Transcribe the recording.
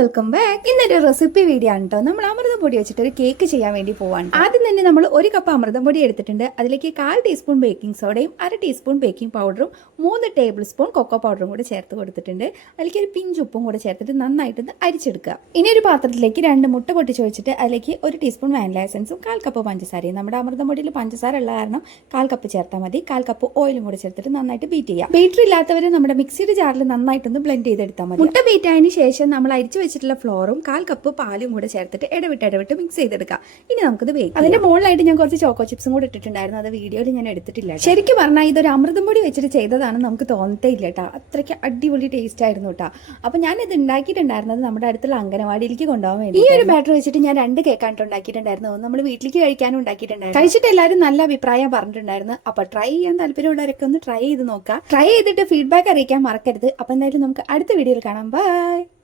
Welcome back ഇന്നൊരു recipe video ആണ് കേട്ടോ നമ്മൾ അമൃതം പൊടി വെച്ചിട്ട് ഒരു കേക്ക് ചെയ്യാൻ വേണ്ടി പോവാണ് ആദ്യം തന്നെ നമ്മൾ ഒരു കപ്പ് അമൃതം പൊടി എടുത്തിട്ടുണ്ട്. അതിലേക്ക് കാൽ ടീസ്പൂൺ ബേക്കിംഗ് സോഡയും അര ടീസ്പൂൺ ബേക്കിംഗ് പൗഡറും മൂന്ന് ടേബിൾ സ്പൂൺ കൊക്കോ പൗഡറും കൂടെ ചേർത്ത് കൊടുത്തിട്ടുണ്ട്. അതിലേക്ക് ഒരു പിഞ്ച് ഉപ്പും കൂടെ ചേർത്തിട്ട് നന്നായിട്ടൊന്ന് അരിച്ചെടുക്കുക. ഇനി ഒരു പാത്രത്തിലേക്ക് രണ്ട് മുട്ട പൊട്ടിച്ച് വെച്ചിട്ട് അതിലേക്ക് ഒരു ടീസ്പൂൺ വാനില എസൻസും കാൽ കപ്പ് പഞ്ചസാരയും നമ്മുടെ അമൃതം പൊടിയിൽ പഞ്ചസാര ഉള്ള കാരണം കാൽ കപ്പ് ചേർത്താൽ മതി. കാൽ കപ്പ് ഓയിലും കൂടെ ചേർത്തിട്ട് നന്നായിട്ട് ബീറ്റ് ചെയ്യുക ബീറ്റർ ഇല്ലാത്തവരെ നമ്മുടെ മിക്സിയുടെ ജാറിൽ നന്നായിട്ടൊന്ന് ബ്ലെൻഡ് ചെയ്തെടുത്താൽ മതി. മുട്ട ബീറ്റ് ആയതിനു ശേഷം നമ്മൾ അരിച്ചു വെച്ചിട്ടുള്ള ഫ്ലോറും കാൽ കപ്പ് പാലും കൂടെ ചേർത്തിട്ട് ഇടവിട്ട് ഇടവിട്ട് മിക്സ് ചെയ്തെടുക്കാം. ഇനി നമുക്കത് വേഗം അതിന്റെ മുകളിലായിട്ട് ഞാൻ കുറച്ച് ചോക്കോ ചിപ്സും കൂടെ ഇട്ടിട്ടുണ്ടായിരുന്നു. അത് വീഡിയോയിൽ ഞാൻ എടുത്തിട്ടില്ല ശരിക്കും പറഞ്ഞാൽ ഇതൊരു അമൃതം പൊടി വെച്ചിട്ട് ചെയ്തതാണ് നമുക്ക് തോന്നത്തേ ഇല്ല കേട്ടോ. അത്രയ്ക്ക് അടിപൊളി ടേസ്റ്റ് ആയിരുന്നു കേട്ടോ. അപ്പൊ ഞാൻ ഇത് ഉണ്ടാക്കിയിട്ടുണ്ടായിരുന്നത് നമ്മുടെ അടുത്തുള്ള അംഗനവാടിയിലേക്ക് കൊണ്ടുപോകാൻ വേണ്ടി ഈ ഒരു ബാറ്റർ വെച്ചിട്ട് ഞാൻ രണ്ട് കേക്കാണ് ഉണ്ടാക്കിയിട്ടുണ്ടായിരുന്നു നമ്മൾ വീട്ടിലേക്ക് കഴിക്കാനും ഉണ്ടാക്കിയിട്ടുണ്ടായിരുന്നു. കഴിച്ചിട്ട് എല്ലാവരും നല്ല അഭിപ്രായം പറഞ്ഞിട്ടുണ്ടായിരുന്നു. അപ്പൊ ട്രൈ ചെയ്യാൻ താല്പര്യമുള്ളവരൊക്കെ ഒന്ന് ട്രൈ ചെയ്ത് നോക്കാം. ട്രൈ ചെയ്തിട്ട് ഫീഡ്ബാക്ക് അറിയിക്കാൻ മറക്കരുത്. അപ്പൊ എന്തായാലും നമുക്ക് അടുത്ത വീഡിയോയിൽ കാണാം. ബൈ